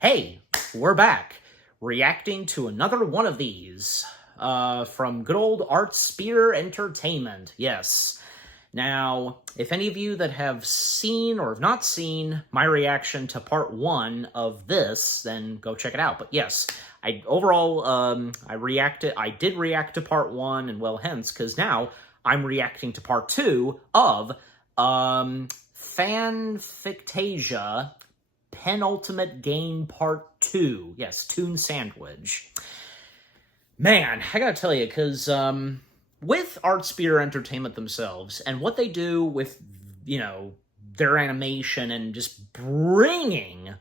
Hey, we're back, reacting to another one of these, from good old Art Spear Entertainment, yes. Now, if any of you that have seen or have not seen my reaction to part 1 of this, then go check it out. But yes, I did react to part 1, and well, hence, because now I'm reacting to part 2 of, FANFICTASIA, Penultimategame Part 2. Yes, Toon Sandwich. Man, I gotta tell you, because, with Art Spear Entertainment themselves, and what they do with, their animation and just bringing,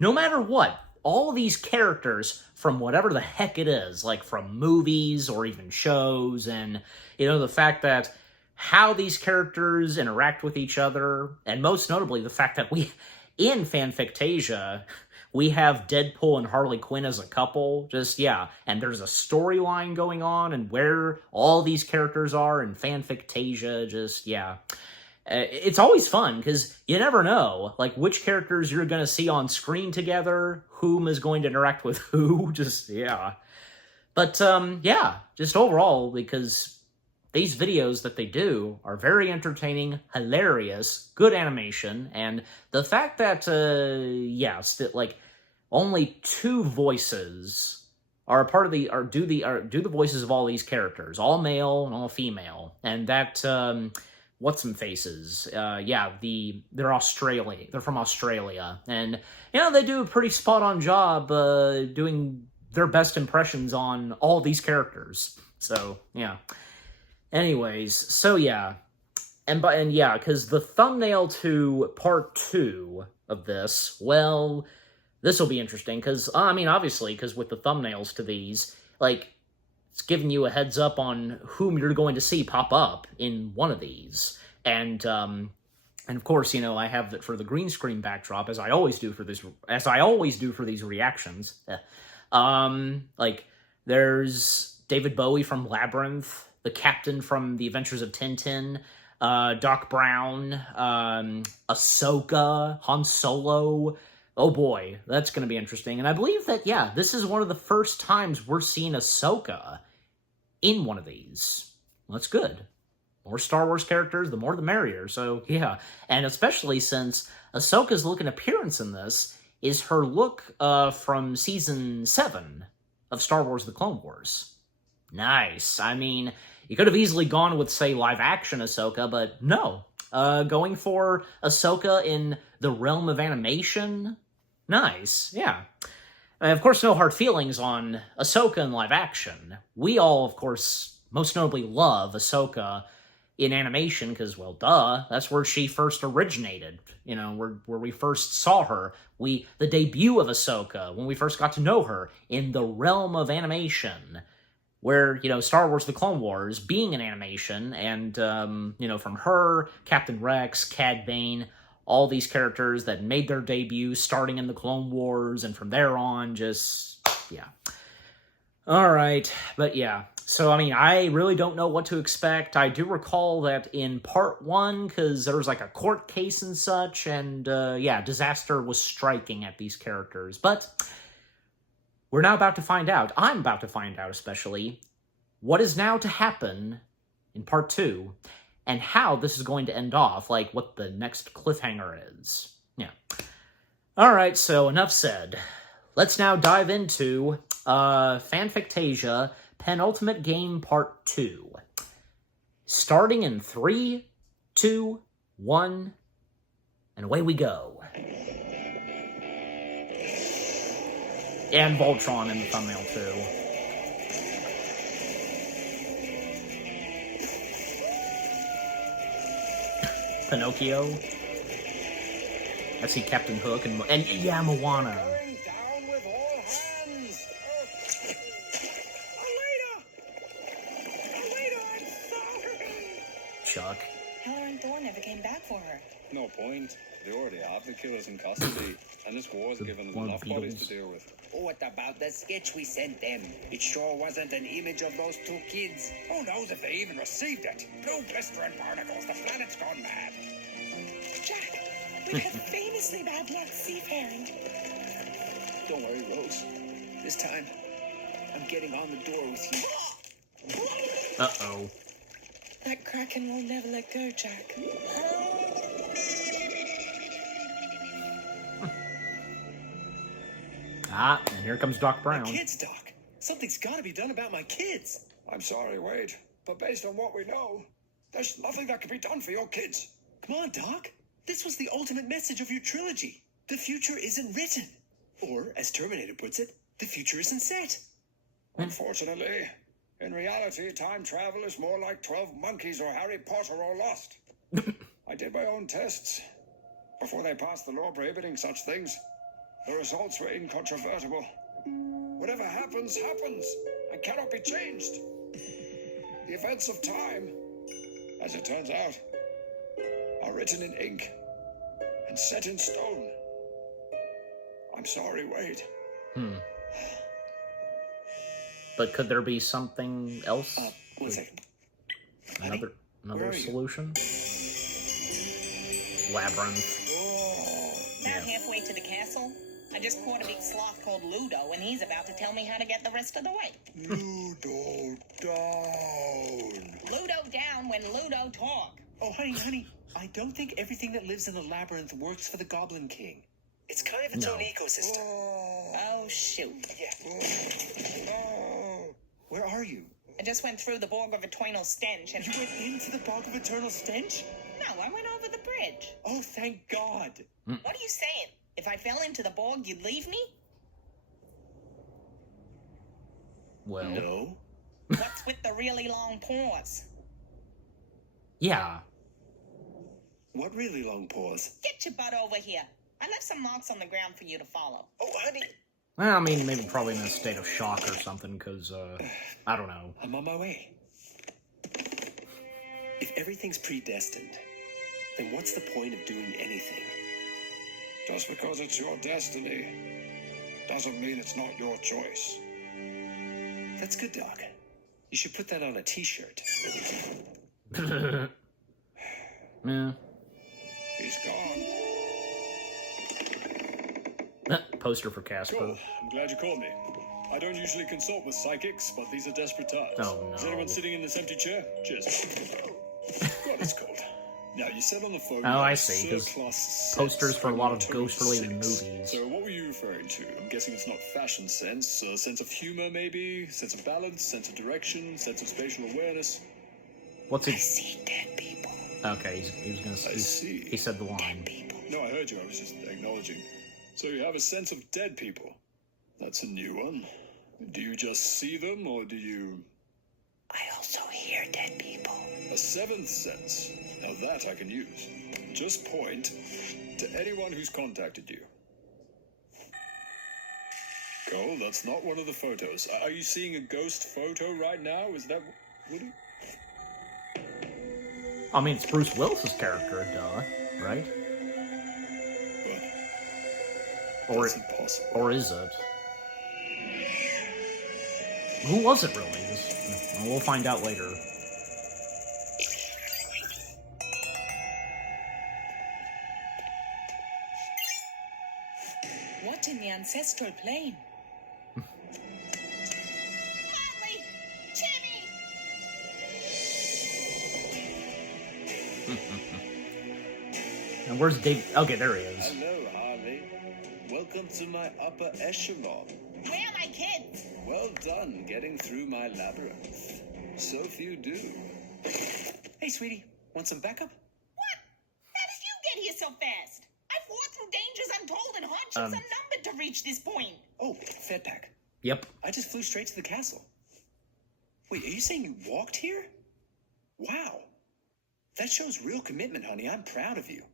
no matter what, all these characters from whatever the heck it is, like from movies or even shows, and, the fact that how these characters interact with each other, and most notably the fact that in FANFICTASIA, we have Deadpool and Harley Quinn as a couple, and there's a storyline going on, and where all these characters are in FANFICTASIA, It's always fun, because you never know, like, which characters you're gonna see on screen together, whom is going to interact with who, But, just overall, because these videos that they do are very entertaining, hilarious, good animation, and the fact that, only 2 voices are a part of do the voices of all these characters, all male and all female, and that, what's-some-faces, they're from Australia, and, they do a pretty spot-on job, doing their best impressions on all these characters, so, yeah. Anyways, so yeah, because the thumbnail to part 2 of this, well, this will be interesting, because, obviously, because with the thumbnails to these, it's giving you a heads up on whom you're going to see pop up in one of these, and of course, I have that for the green screen backdrop, as I always do for these reactions. There's David Bowie from Labyrinth, the Captain from The Adventures of Tintin, Doc Brown, Ahsoka, Han Solo. Oh boy, that's going to be interesting. And I believe that, this is one of the first times we're seeing Ahsoka in one of these. Well, that's good. More Star Wars characters, the more the merrier. So, yeah. And especially since Ahsoka's look and appearance in this is her look from Season 7 of Star Wars The Clone Wars. Nice. You could have easily gone with, say, live-action Ahsoka, but no. Going for Ahsoka in the realm of animation? Nice, yeah. Of course, no hard feelings on Ahsoka in live-action. We all, of course, most notably love Ahsoka in animation, because, well, duh, that's where she first originated. Where we first saw her. The debut of Ahsoka, when we first got to know her, in the realm of animation, where, Star Wars The Clone Wars being an animation, and, from her, Captain Rex, Cad Bane, all these characters that made their debut starting in The Clone Wars, and from there on, Alright, but yeah. So, I really don't know what to expect. I do recall that in part 1, because there was, a court case and such, and, disaster was striking at these characters, but we're now about to find out. I'm about to find out, especially, what is now to happen in part 2, and how this is going to end off, what the next cliffhanger is. Yeah. Alright, so enough said. Let's now dive into FANFICTASIA Penultimategame Part 2. Starting in 3, 2, 1, and away we go. And Voltron in the thumbnail, too. Pinocchio. I see Captain Hook and Moana. Down with all hands! Alita, I'm sorry! Chuck. Heller and Thor never came back for her. No point. They already have the killers in custody, and this war's given them enough bodies to deal with. What about the sketch we sent them? It sure wasn't an image of those 2 kids. Who knows if they even received it? Blue blistering barnacles, the planet's gone mad. Jack, we have famously bad luck seafaring. Don't worry, Rose. This time, I'm getting on the door with you. Uh-oh. That Kraken will never let go, Jack. Ah, and here comes Doc Brown. My kids, Doc. Something's got to be done about my kids. I'm sorry, Wade, but based on what we know, there's nothing that can be done for your kids. Come on, Doc. This was the ultimate message of your trilogy. The future isn't written. Or, as Terminator puts it, the future isn't set. Unfortunately, in reality, time travel is more like 12 Monkeys or Harry Potter or Lost. I did my own tests before they passed the law prohibiting such things. The results were incontrovertible. Whatever happens, happens, and cannot be changed. The events of time, as it turns out, are written in ink and set in stone. I'm sorry, Wade. But could there be something else? One second. Another solution? Labyrinth. About halfway to the castle, I just caught a big sloth called Ludo, and he's about to tell me how to get the rest of the way. Ludo down. Ludo down when Ludo talk. Oh, honey, I don't think everything that lives in the labyrinth works for the Goblin King. It's kind of its own ecosystem. Oh, shoot. Yeah. Where are you? I just went through the Borg of Eternal Stench, and... You went into the Bog of Eternal Stench? No, I went over the bridge. Oh, thank God. What are you saying? If I fell into the Borg, you'd leave me? Well... No. What's with the really long pause? Yeah. What really long pause? Get your butt over here. I left some marks on the ground for you to follow. Oh, honey. Well, I mean, maybe probably in a state of shock or something, because, I don't know. I'm on my way. If everything's predestined, then what's the point of doing anything? Just because it's your destiny doesn't mean it's not your choice. That's good, Doc. You should put that on a t-shirt. Yeah. He's gone. Poster for Casper. Cool. I'm glad you called me. I don't usually consult with psychics, but these are desperate times. Oh, no. Is anyone sitting in this empty chair? Cheers. God, it's cold. Now, you said on the phone... Oh, I see, because posters for a lot of ghost-related movies. So what were you referring to? I'm guessing it's not fashion sense. A sense of humor, maybe? Sense of balance? Sense of direction? Sense of spatial awareness? What's it? I see dead people. Okay, he was gonna say... I see. He said the line. No, I heard you. I was just acknowledging. So you have a sense of dead people. That's a new one. Do you just see them, or do you... I also hear dead people. A seventh sense. Now that I can use. Just point to anyone who's contacted you. Cole, that's not one of the photos. Are you seeing a ghost photo right now? Is that... Really? I mean, it's Bruce Willis's character, duh, right? What? That's impossible. Or is it? Who was it, really? We'll find out later. What in the ancestral plane? Hartley! Timmy! And where's Dave? Okay, there he is. Hello, Harley. Welcome to my upper echelon. Where are my kids? Well done getting through my labyrinth. So few do. Hey, sweetie, want some backup? What? How did you get here so fast? I fought through dangers untold and hardships unnumbered to reach this point. Oh, Fed Pack. Yep. I just flew straight to the castle. Wait, are you saying you walked here? Wow. That shows real commitment, honey. I'm proud of you.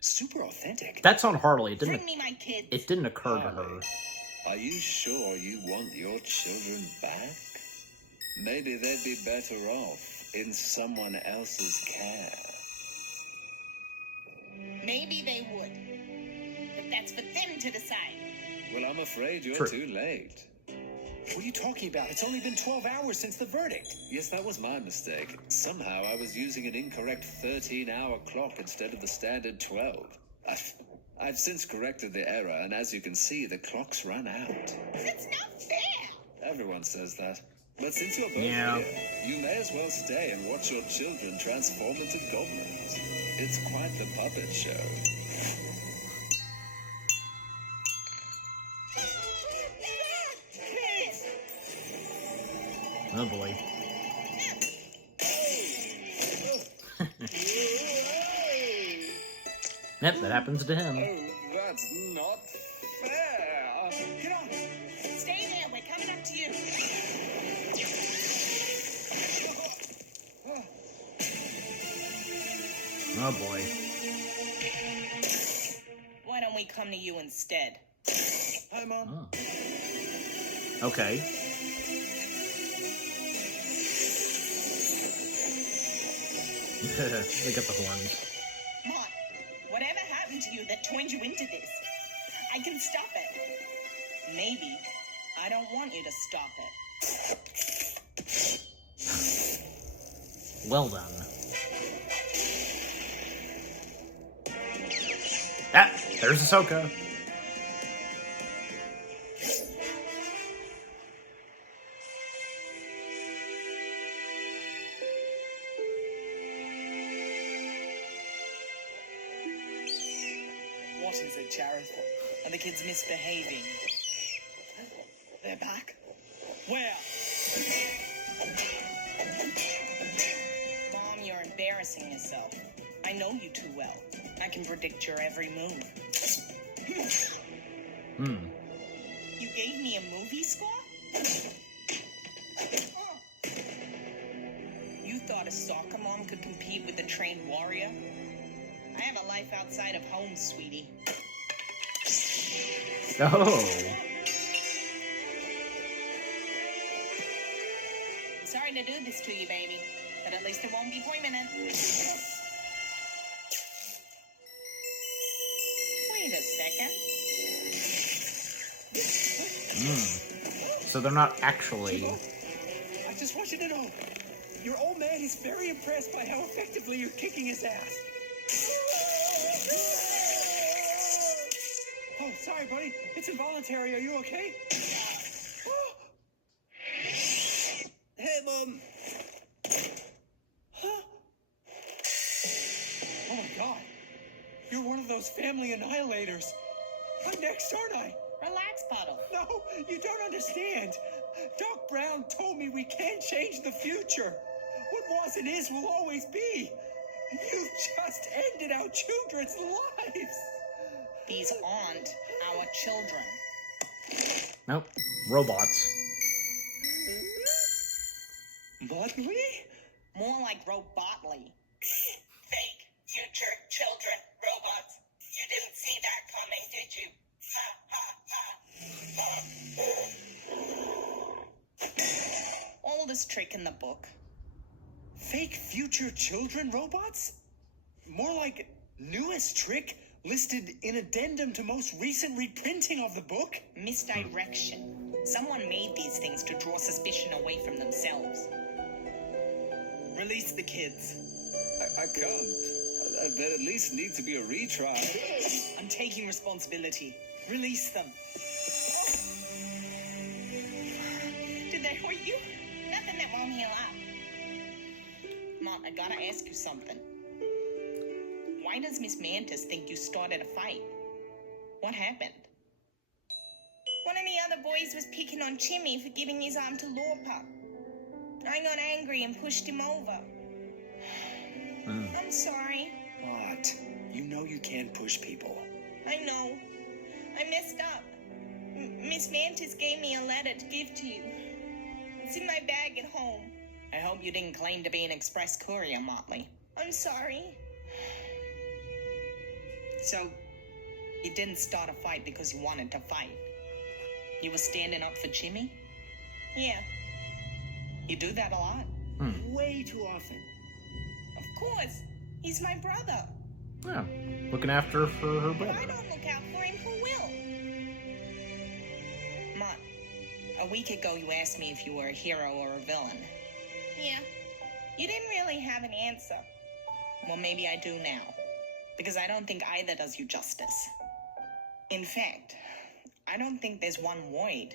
Super authentic. That's on Harley. It didn't. Bring me my kids. It didn't occur to her. Are you sure you want your children back? Maybe they'd be better off in someone else's care. Maybe they would. But that's for them to decide. Well, I'm afraid you're True. too late. What are you talking about? It's only been 12 hours since the verdict. Yes, that was my mistake. Somehow I was using an incorrect 13-hour clock instead of the standard 12. I've since corrected the error, and as you can see, the clock's run out. That's not fair. Everyone says that. But since you're both Yeah. here, you may as well stay and watch your children transform into goblins. It's quite the puppet show. Oh boy. Yep, that happens to him. Oh, that's not fair. Get on! Stay there. We're coming up to you. Oh boy. Why don't we come to you instead? Hi, Mom. Oh. Okay. They got the horns. Mom, whatever happened to you that turned you into this? I can stop it. Maybe. I don't want you to stop it. Well done. Ah, there's Ahsoka. What is it, Jareth? Are the kids misbehaving? They're back? Where? Mom, you're embarrassing yourself. I know you too well. I can predict your every move. You gave me a movie score? You thought a soccer mom could compete with a trained warrior? I have a life outside of home, sweetie. Oh. Sorry to do this to you, baby, but at least it won't be permanent. Wait a second. So they're not actually... I just want you to know, your old man is very impressed by how effectively you're kicking his ass. Oh, sorry, buddy. It's involuntary. Are you okay? Hey, Mom. Huh? Oh, my God. You're one of those family annihilators. I'm next, aren't I? Relax, Puddle. No, you don't understand. Doc Brown told me we can't change the future. What was and is will always be. You just ended our children's lives. These aren't our children. Nope. Robots. Motley? More like Robotly. Fake future children, robots. You didn't see that coming, did you? Ha, ha, ha. Oldest trick in the book. Fake future children robots? More like newest trick listed in addendum to most recent reprinting of the book? Misdirection. Someone made these things to draw suspicion away from themselves. Release the kids. I can't. There at least needs to be a retrial. I'm taking responsibility. Release them. Did they hurt you? Nothing that won't heal up. Mom, I gotta ask you something. Why does Miss Mantis think you started a fight? What happened? One of the other boys was picking on Chimmy for giving his arm to Lorpa. I got angry and pushed him over. I'm sorry. What? You know you can't push people. I know. I messed up. Miss Mantis gave me a letter to give to you. It's in my bag at home. I hope you didn't claim to be an express courier, Motley. I'm sorry. So, you didn't start a fight because you wanted to fight. You were standing up for Jimmy? Yeah. You do that a lot? Way too often. Of course. He's my brother. Yeah. Looking after her for her If I brother. don't look out for him, who will? Mom, a week ago you asked me if you were a hero or a villain. Yeah. You didn't really have an answer. Well, maybe I do now. Because I don't think either does you justice. In fact, I don't think there's one word,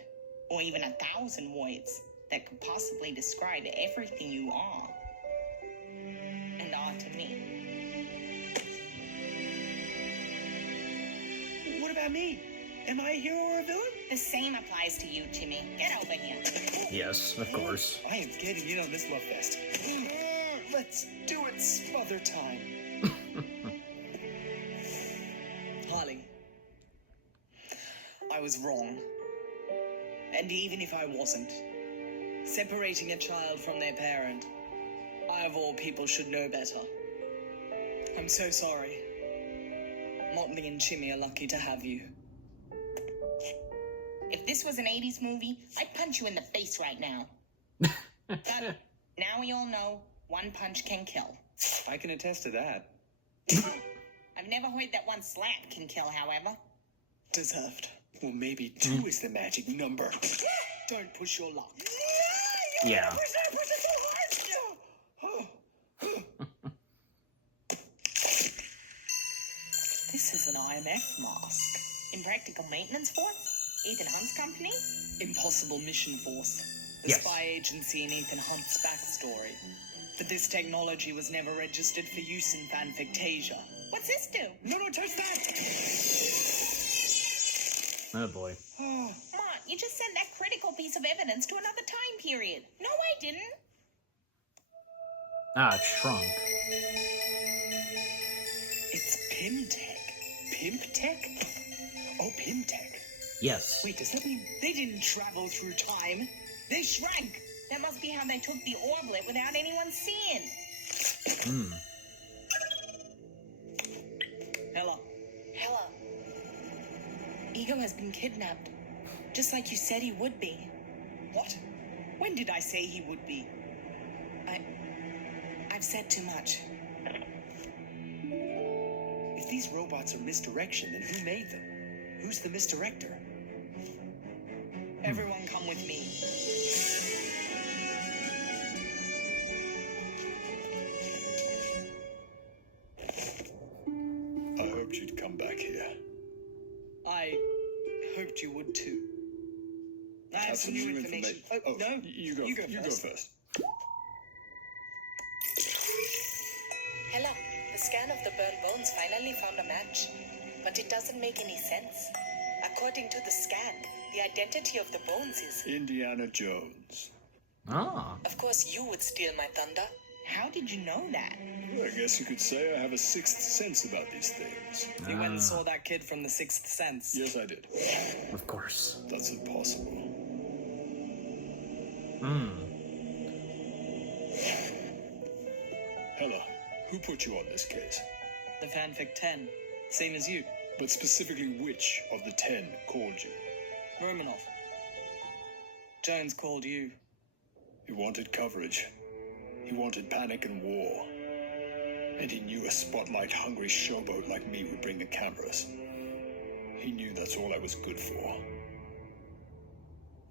or even 1,000 words, that could possibly describe everything you are and are to me. What about me? Am I a hero or a villain? The same applies to you, Timmy. Get over here. Yes, of course. I am getting in on this love fest. Let's do it smother time. Harley, I was wrong. And even if I wasn't, separating a child from their parent, I of all people should know better. I'm so sorry. Motley and Chimmy are lucky to have you. If this was an 80s movie, I'd punch you in the face right now. But now we all know one punch can kill. I can attest to that. I've never heard that one slap can kill, however. Deserved. Well, maybe 2 is the magic number. Don't push your luck. Yeah. This is an IMF mask. Impractical Maintenance Force? Ethan Hunt's company? Impossible Mission Force. The Yes. spy agency in Ethan Hunt's backstory. But this technology was never registered for use in FANFICTASIA. What's this do? No, touch that! Oh boy. Mont, you just sent that critical piece of evidence to another time period. No, I didn't. Ah, it shrunk. It's Pimtech. Pimptech? Oh, Pimtech. Yes. Wait, does that mean they didn't travel through time? They shrank! That must be how they took the orblet without anyone seeing. Hmm. Ella. Hello. Ego has been kidnapped. Just like you said he would be. What? When did I say he would be? I've said too much. If these robots are misdirection, then who made them? Who's the misdirector? Everyone come with me. I hoped you'd come back here. I hoped you would too. I have some new information. Oh, no, You go first. Hello. The scan of the burned bones finally found a match. But it doesn't make any sense. According to the scan, the identity of the bones is... Indiana Jones. Ah. Of course you would steal my thunder. How did you know that? Well, I guess you could say I have a sixth sense about these things. You went and saw that kid from The Sixth Sense. Yes, I did. Of course. That's impossible. Hmm. Hella, who put you on this case? The fanfic 10. Same as you. But specifically which of the 10 called you? Romanoff. Jones called you. He wanted coverage. He wanted panic and war. And he knew a spotlight-hungry showboat like me would bring the cameras. He knew that's all I was good for.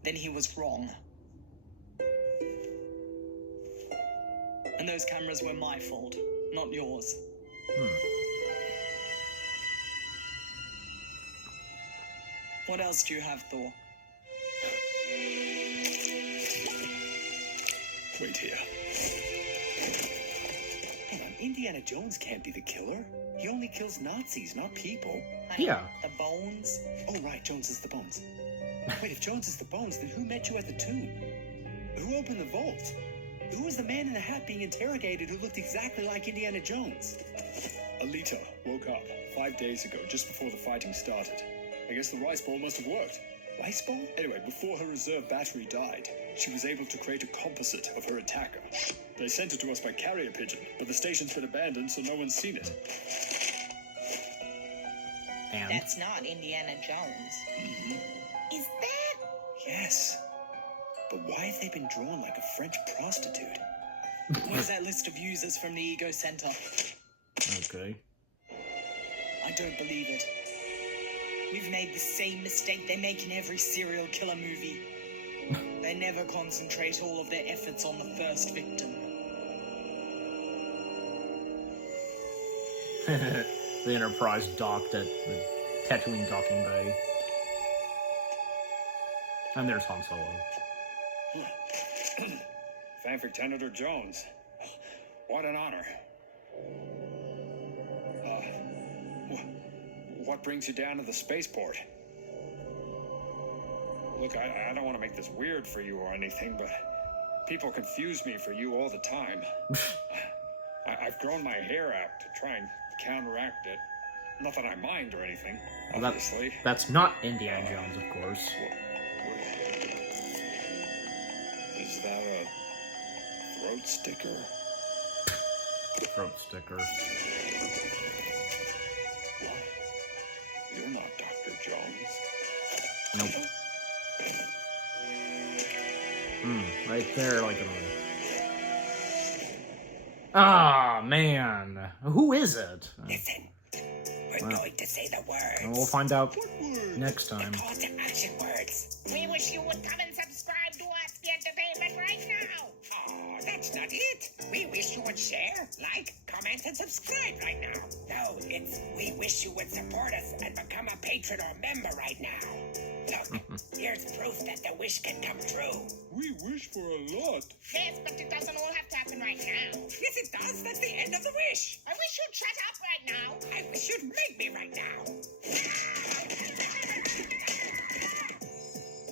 Then he was wrong. And those cameras were my fault, not yours. What else do you have, Thor? Wait here. Hang on, Indiana Jones can't be the killer. He only kills Nazis, not people. Yeah. The bones? Oh, right, Jones is the bones. Wait, if Jones is the bones, then who met you at the Toon? Who opened the vault? Who was the man in the hat being interrogated who looked exactly like Indiana Jones? Alita woke up 5 days ago, just before the fighting started. I guess the rice ball must have worked. Rice ball? Anyway, before her reserve battery died, she was able to create a composite of her attacker. They sent it to us by carrier pigeon, but the station's been abandoned, so no one's seen it. And? That's not Indiana Jones. Is that? Yes. But why have they been drawn like a French prostitute? Where's that list of users from the Ego Center? Okay. I don't believe it. We've made the same mistake they make in every serial killer movie. They never concentrate all of their efforts on the first victim. The Enterprise docked at the Tatooine docking bay. And there's Han Solo. Fanfic Senator Jones. What an honor. What brings you down to the spaceport? Look, I don't want to make this weird for you or anything, but people confuse me for you all the time. I've grown my hair out to try and counteract it. Not that I mind or anything, obviously. That's not Indiana Jones, of course. Is that a throat sticker? Throat sticker. What? You're not Dr. Jones. Nope. Right there, like a... Ah, man. Who is it? Listen, we're going to say the words. We'll find out next time. The call to action words. We wish you would come and subscribe to us, the entertainment, right now. Oh, that's not it. We wish you would share, like, comment, and subscribe right now. No, it's we wish you would support us and become a patron or member right now. Look, here's proof that the wish can come true. We wish for a lot. Yes, but it doesn't all have to happen right now. Yes, it does. That's the end of the wish. I wish you'd shut up right now. I wish you'd make me right now.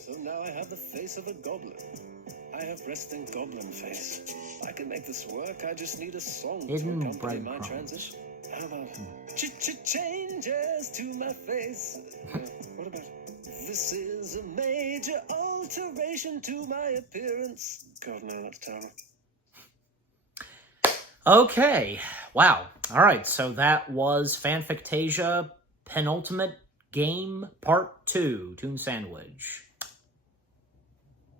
So now I have the face of a goblin. I have resting goblin face. I can make this work. I just need a song Hidden to accompany my breadcrumbs. transition. How about changes to my face? What about this is a major alteration to my appearance? God, no, that's terrible. Okay. Wow. Alright, so that was FANFICTASIA Penultimate Game Part 2, Toon Sandwich.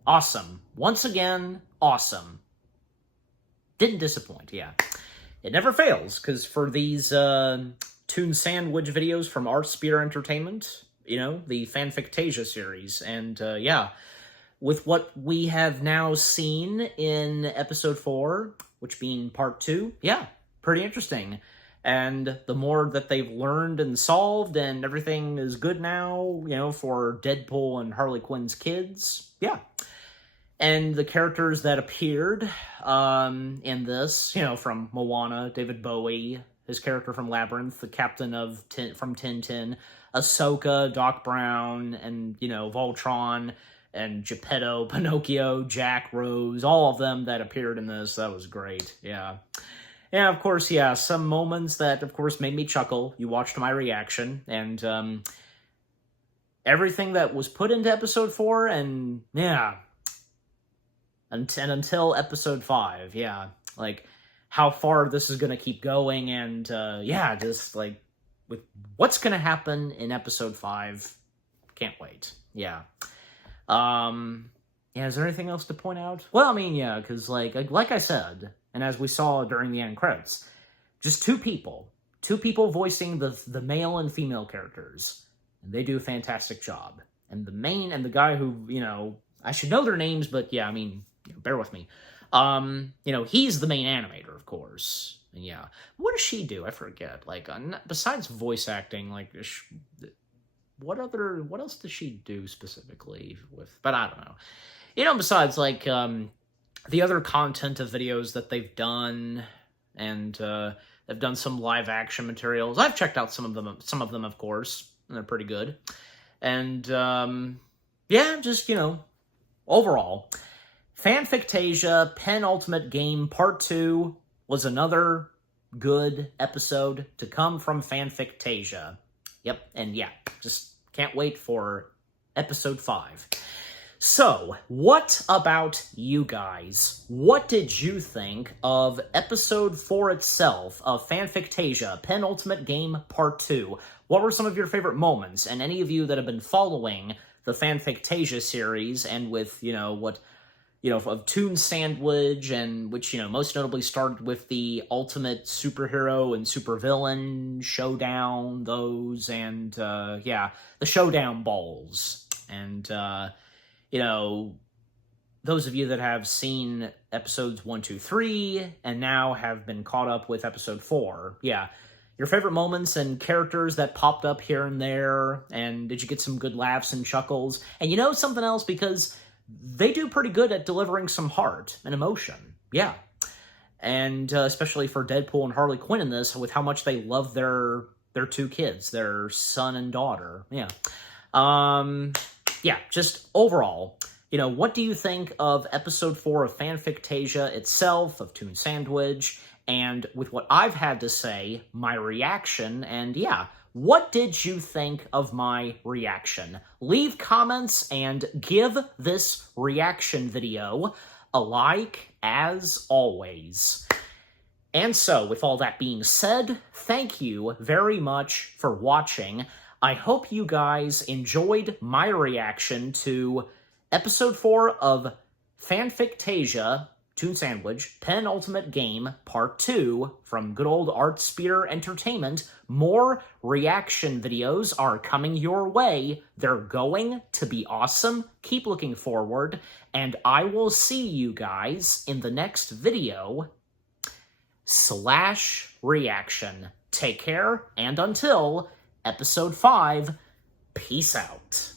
Awesome. Once again, awesome. Didn't disappoint, yeah. It never fails, because for these Toon Sandwich videos from Art Spear Entertainment, you know, the FANFICTASIA series, and yeah, with what we have now seen in Episode 4, which being Part 2, yeah, pretty interesting. And the more that they've learned and solved, and everything is good now, you know, for Deadpool and Harley Quinn's kids, yeah. And the characters that appeared in this, you know, from Moana, David Bowie, his character from Labyrinth, the captain of from Tintin, Ahsoka, Doc Brown, and, you know, Voltron, and Geppetto, Pinocchio, Jack, Rose, all of them that appeared in this. That was great, yeah. And, of course, yeah, some moments that, of course, made me chuckle. You watched my reaction, and everything that was put into Episode 4, and, yeah, and until Episode 5, yeah, like, how far this is going to keep going, and, yeah, just, like, with what's going to happen in Episode 5, can't wait, yeah. Yeah, is there anything else to point out? Well, I mean, yeah, because, like I said, and as we saw during the end credits, just two people voicing the male and female characters, and they do a fantastic job. And the guy who, you know, I should know their names, but yeah, I mean, you know, bear with me. You know, he's the main animator, of course. And yeah, what does she do? I forget. Like, besides voice acting, like, what else does she do specifically with? But I don't know. You know, besides, like, the other content of videos that they've done, and they've done some live action materials. I've checked out some of them, of course, and they're pretty good. And yeah, just, you know, overall, FANFICTASIA Penultimate Game Part 2 was another good episode to come from FANFICTASIA. Yep, and yeah, just can't wait for Episode 5. So, what about you guys? What did you think of Episode 4 itself of FANFICTASIA Penultimate Game Part 2? What were some of your favorite moments? And any of you that have been following the FANFICTASIA series, and with, you know, what, you know, of Toon Sandwich, and which, you know, most notably started with the Ultimate Superhero and Supervillain Showdown, those, and, yeah, the Showdown Balls. And, you know, those of you that have seen episodes 1, 2, 3, and now have been caught up with episode 4, yeah, your favorite moments and characters that popped up here and there, and did you get some good laughs and chuckles? And you know something else, because they do pretty good at delivering some heart and emotion. Yeah. And especially for Deadpool and Harley Quinn in this, with how much they love their two kids, their son and daughter. Yeah. Yeah, just overall, you know, what do you think of episode 4 of FANFICTASIA itself, of Toon Sandwich, and with what I've had to say, my reaction, and yeah, what did you think of my reaction? Leave comments and give this reaction video a like, as always. And so, with all that being said, thank you very much for watching. I hope you guys enjoyed my reaction to episode 4 of FANFICTASIA, Toon Sandwich, Penultimategame, Part 2, from good old Art Speeder Entertainment. More reaction videos are coming your way. They're going to be awesome. Keep looking forward, and I will see you guys in the next video / reaction. Take care, and until episode 5, peace out.